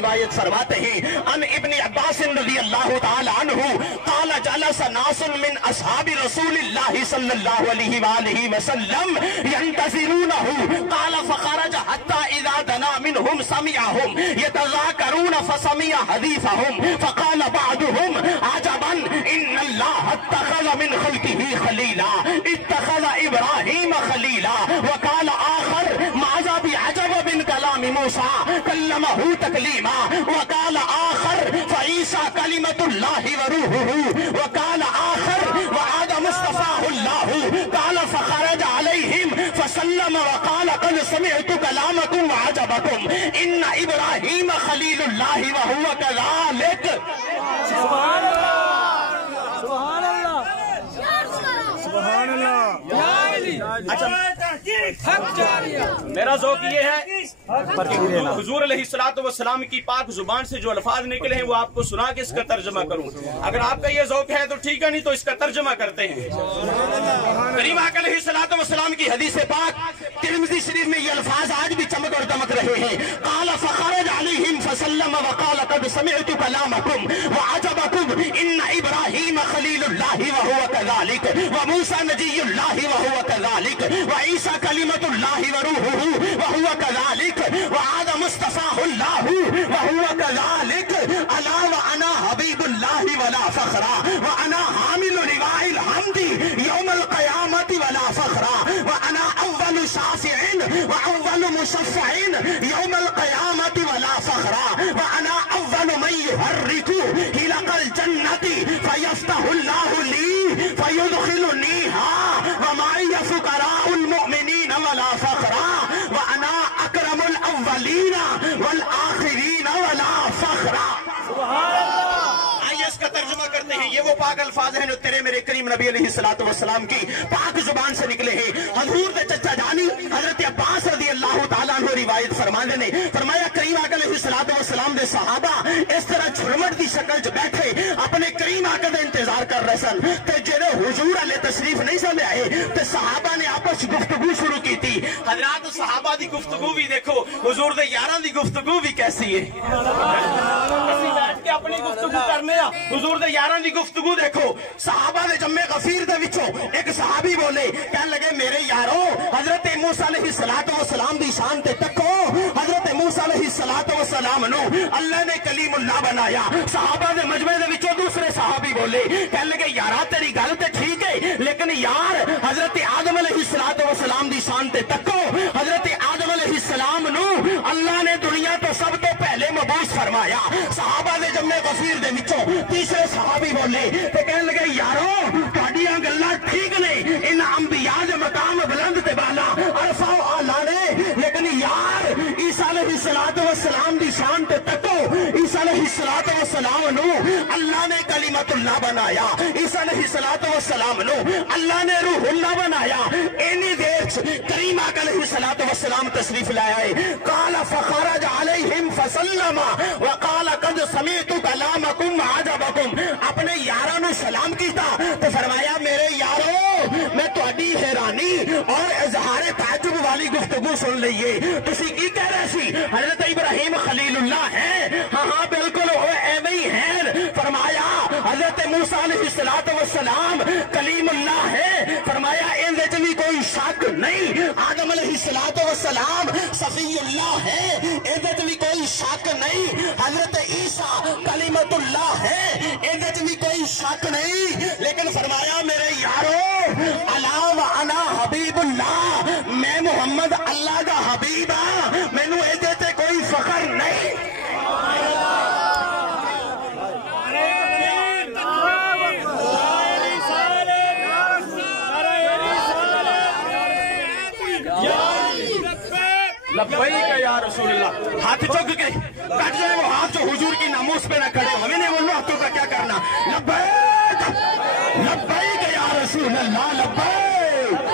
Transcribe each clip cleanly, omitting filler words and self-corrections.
روایت فرماتے ہیں ان ابن عباس رضی اللہ تعالی عنہ قال جلس ناس من اصحاب رسول اللہ صلی اللہ علیہ وآلہ وسلم ينتظرونه قال فخرج حتى اذا دنا منهم سمعهم يتذاكرون فسمع حديثهم فقال بعضهم عجبا ان الله اتخذ من خلقه خليلا اتخذ ابراهيم خليلا وقال آخر ماذا بعجب من كلام موسى كلمه تكليما وقال آخر فعيسى كلمة الله وروحه وقال آخر وعاد مصطفاه الله قال فخرج عليهم فسلم وقال قد سمعت كلامكم وعجبكم ان ابراهيم خليل الله وهو كذلك سبحان اللہ سبحان اللہ سبحان اللہ۔ اچھا میرا ذوق یہ ہے کہ حضور علیہ الصلوۃ والسلام کی پاک زبان سے جو الفاظ نکلے ہیں وہ آپ کو سنا کے اس کا ترجمہ کروں۔ اگر آپ کا یہ ذوق ہے تو ٹھیک ہے، نہیں تو اس کا ترجمہ کرتے ہیں۔ کریم آقا علیہ الصلوۃ والسلام کی حدیث پاک ترمذی شریف میں یہ الفاظ آج بھی چمک اور دمک رہے ہیں۔ قال فخرج علیہم فسلم وقال قد سمعت کلامکم وعجبکم ان ابراہیم خلیل اللہ وهو كذلك وموسى نجی اللہ وهو كذلك وعیسیٰ کلمۃ اللہ وروحه وهو كذلك وعاد مصطفاه الله وهو كذلك الا وانا حبیب اللہ ولا فخر وانا حامل لواء الحمد یوم القیامت ولا فخر وانا اول شافع واول مشفع یوم القیامت ولا فخر وانا اول من يحرك حلق الجنة فيفتح الله لي فيدخلنيها ومعي فقراء المؤمنين ولا فخر وانا اکرم الاولین والآخرین ولا فخر۔ آئیے اس کا ترجمہ کرتے ہیں۔ یہ وہ پاک الفاظ ہیں جو تیرے میرے کریم نبی علیہ الصلوۃ والسلام کی پاک زبان سے نکلے ہیں۔ حضور دے چچا جانی حضرت عباس رضی اللہ تعالیٰ عنہ روایت فرمانے نے فرمایا کریم آقا علیہ الصلوۃ والسلام دے صحابہ اس طرح جھرمٹ دی شکل چ بیٹھے اپنے کریم آقا دا انتظار کر رہے سن تے جڑے حضور علیہ تشریف نہیں سن آئے تے صحابہ نے آپس گفتگو شروع کی تھی۔ حضرات صحابہ دی گفتگو بھی دیکھو، حضور دے یاراں دی گفتگو بھی کیسی ہے۔ اسی بیٹھ کے اپنی گفتگو کرنے آ، حضور دے یاراں دی گفتگو دیکھو۔ صحابہ دے جمع غفیر دے وچوں ایک صحابی بولے، کہنے لگے میرے یارو حضرت موسیٰ علیہ الصلوۃ والسلام دی شان تے تکو، حضرت موسیٰ علیہ الصلوۃ والسلام نو اللہ نے کلیم اللہ بنایا۔ صحابہ دے مجمع دے وچوں دوسرے صحابی بولے، کہنے لگے یارا تیری گل تے ٹھیک ہے لیکن یار حضرت آدم علیہ الصلوۃ والسلام دی شان تے تکو، حضرت آدم علیہ السلام نو اللہ نے دنیا تو سب تو پہلے مبعوث فرمایا۔ صحابہ دے جمع غفیر دے وچوں تیسرے صحابی بولے تے کہنے لگے یارو تہاڈیاں گلاں ٹھیک نے، ان انبیاء دے مقام بلند تے بالا عرفہ و اعلیٰ نے، لیکن یار عیسیٰ علیہ الصلوۃ والسلام دی شان تے تکو، عیسیٰ علیہ الصلوۃ والسلام نو اللہ نے کلمۃ اللہ بنایا، عیسیٰ علیہ الصلوۃ والسلام نو اللہ نے روح اللہ بنایا۔ اینی دیر کریم آقا علیہ الصلوۃ والسلام تشریف لائے آئے۔ قال فخرج علیہم فسلم وقال قد سمعت کلامکم وعجبکم، اپنے یاراں نو سلام کیتا تو فرمایا میرے یارو میں تہاڈی حیرانی اور اظہار تعجب والی گفتگو سن لئیے۔ تسی کی کہہ رہے سی حضرت ابراہیم خلیل اللہ ہے؟ ہاں ہاں بالکل وہ ایویں ہی ہے۔ فرمایا حضرت موسیٰ علیہ الصلوۃ والسلام کلیم اللہ ہے، فرمایا ان وچ بھی کوئی شک نہیں۔ آدم علیہ الصلوۃ والسلام صفی اللہ ہے، ان وچ بھی کوئی شک نہیں۔ حضرت عیسیٰ کلمۃ اللہ ہے، ان وچ بھی کوئی شک نہیں۔ لیکن فرمایا میرے یارو الا وانا حبیب اللہ، میں محمد اللہ کا حبیب ہاں، مینوں ایدے تے کوئی فخر نہیں۔ لبیک یا رسول اللہ، ہاتھ چک کے کٹ جائے وہ ہاتھ جو حضور کی ناموس پہ نہ کھڑے، ہمیں نے وہ ہاتھوں کا کیا کرنا۔ لبیک لبیک یا رسول اللہ، لبیک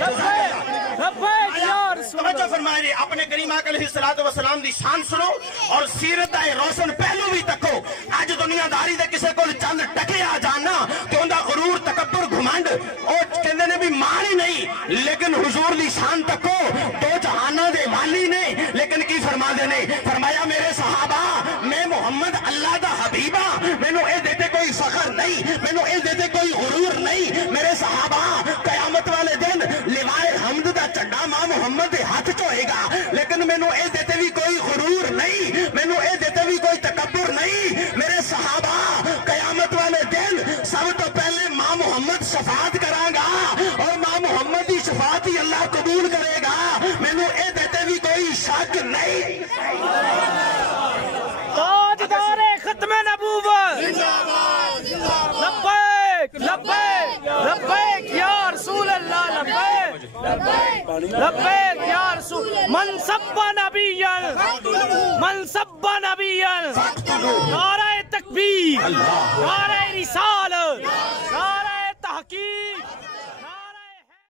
لبیک یا رسول اللہ۔ توجہ فرمائیے، اپنے کریم آقا علیہ الصلوۃ والسلام دی شان سنو اور سیرت اے روشن پہلو بھی تکو۔ اج دنیا داری دے کسے کول چند ٹکے آ جانا تے اوندا غرور تکبر گھمنڈ او کہندے نے بھی مان ہی نہیں، لیکن حضور دی شان تکو، دو جہاناں دے والی نے، لیکن کی فرما دے نے، فرمایا میرے صحابہ مینوں اے دے کوئی غرور نہیں میرے صحابہ قیامت والے دن لوائے حمد دا چنڈا ماں محمد دے ہاتھ چ ہوئے گا لیکن مینوں اے دیتے بھی کوئی غرور نہیں مینوں اے دیتے بھی کوئی تکبر نہیں میرے صحابہ قیامت والے دن سب تو پہلے ماں محمد شفاعت کرا گا اور ماں محمد کی شفاعت ہی اللہ قبول کرے گا مینوں اے دیتے بھی کوئی شک نہیں تاجدار ختم نبوت لبیک لبیک لبیک یا رسول اللہ لبیک لبیک یا رسول من سب نبیا نعرہ تکبیر نعرہ رسالت نعرہ تحقیق